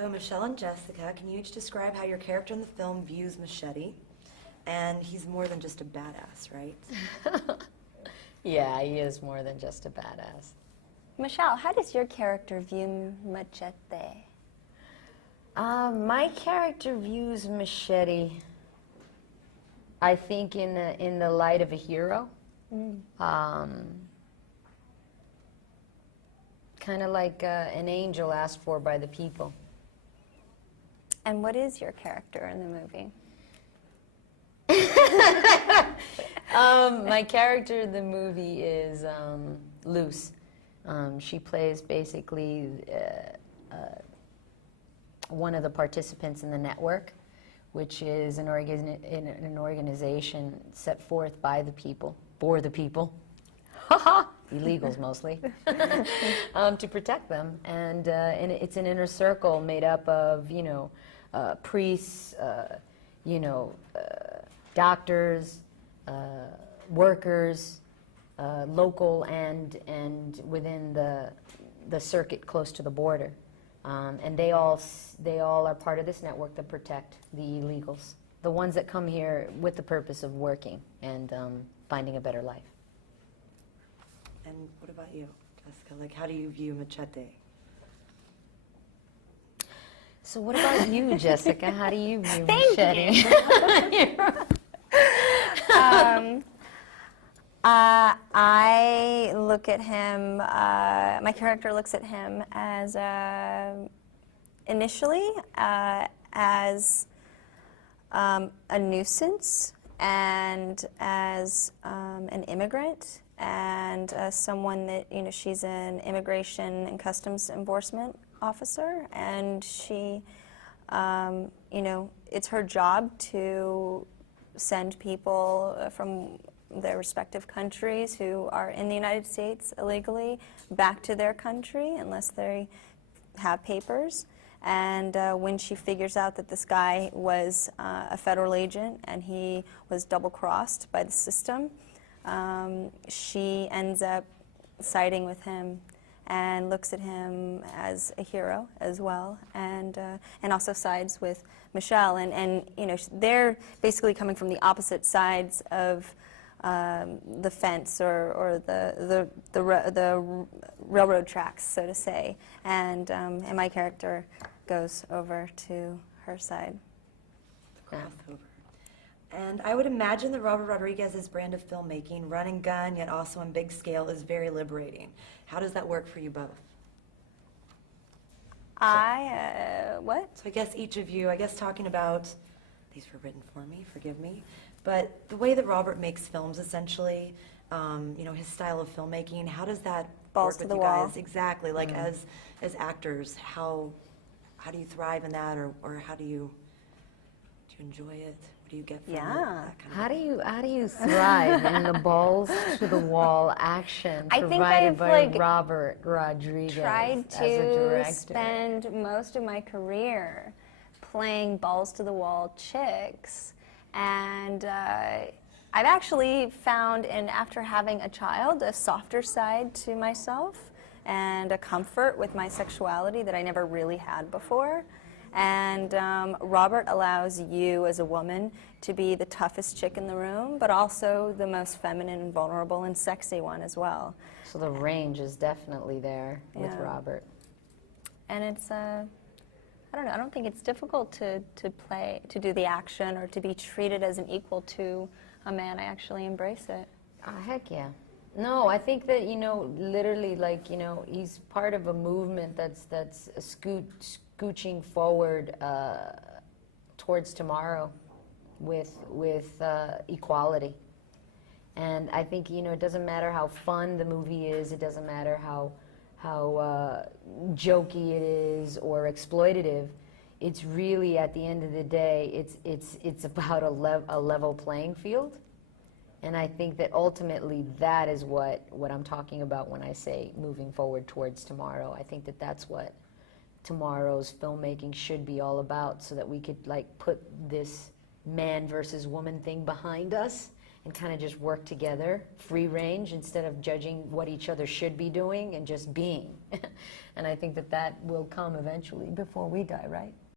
So Michelle and Jessica, can you each describe how your character in the film views Machete? And he's more than just a badass, right? Yeah, he is more than just a badass. Michelle, how does your character view Machete? My character views Machete, I think, in the light of a hero. Kind of like an angel asked for by the people. And what is your character in the movie? My character in the movie is Luce. She plays basically one of the participants in the network, which is an organization set forth by the people, for the people, illegals mostly, to protect them. And it's an inner circle made up of, priests, doctors, workers, local and within the circuit close to the border. And they all are part of this network that protect the illegals, the ones that come here with the purpose of working and finding a better life. And what about you, Jessica? Like, how do you view Machete? So what about you, Jessica? How do you view Thank Machete? You. I look at him, my character looks at him as, initially, as a nuisance and as an immigrant and someone that, she's an immigration and customs enforcement officer, and she, it's her job to send people from their respective countries who are in the United States illegally back to their country unless they have papers. And when she figures out that this guy was a federal agent and he was double-crossed by the system, she ends up siding with him and looks at him as a hero as well, and also sides with Michelle. And they're basically coming from the opposite sides of the fence or the railroad tracks, so to say, and my character goes over to her side. The crossover. And I would imagine that Robert Rodriguez's brand of filmmaking, run and gun, yet also on big scale, is very liberating. How does that work for you both? What? So I guess each of you, talking about, these were written for me, forgive me, but the way that Robert makes films, essentially, his style of filmmaking, how does that Balls work to with the you wall. guys? Exactly, like as actors, how do you thrive in that, or how do you enjoy it? What do you get from it? That kind of How do you thrive in the balls to the wall action I think provided I've, by Robert Rodriguez tried as a to director? spend most of my career playing balls to the wall chicks, and I've actually found, after having a child, a softer side to myself and a comfort with my sexuality that I never really had before. And Robert allows you as a woman to be the toughest chick in the room, but also the most feminine and vulnerable and sexy one as well. So the range is definitely there with Robert. And it's, I don't know, I don't think it's difficult to do the action or to be treated as an equal to a man. I actually embrace it. Heck yeah. No, I think that, literally, he's part of a movement that's scooching forward towards tomorrow with equality. And I think, it doesn't matter how fun the movie is, it doesn't matter how jokey it is or exploitative. It's really, at the end of the day, it's about a level playing field. And I think that ultimately that is what I'm talking about when I say moving forward towards tomorrow. I think that that's what tomorrow's filmmaking should be all about, so that we could put this man versus woman thing behind us and kind of just work together, free range, instead of judging what each other should be doing and just being. And I think that that will come eventually before we die, right?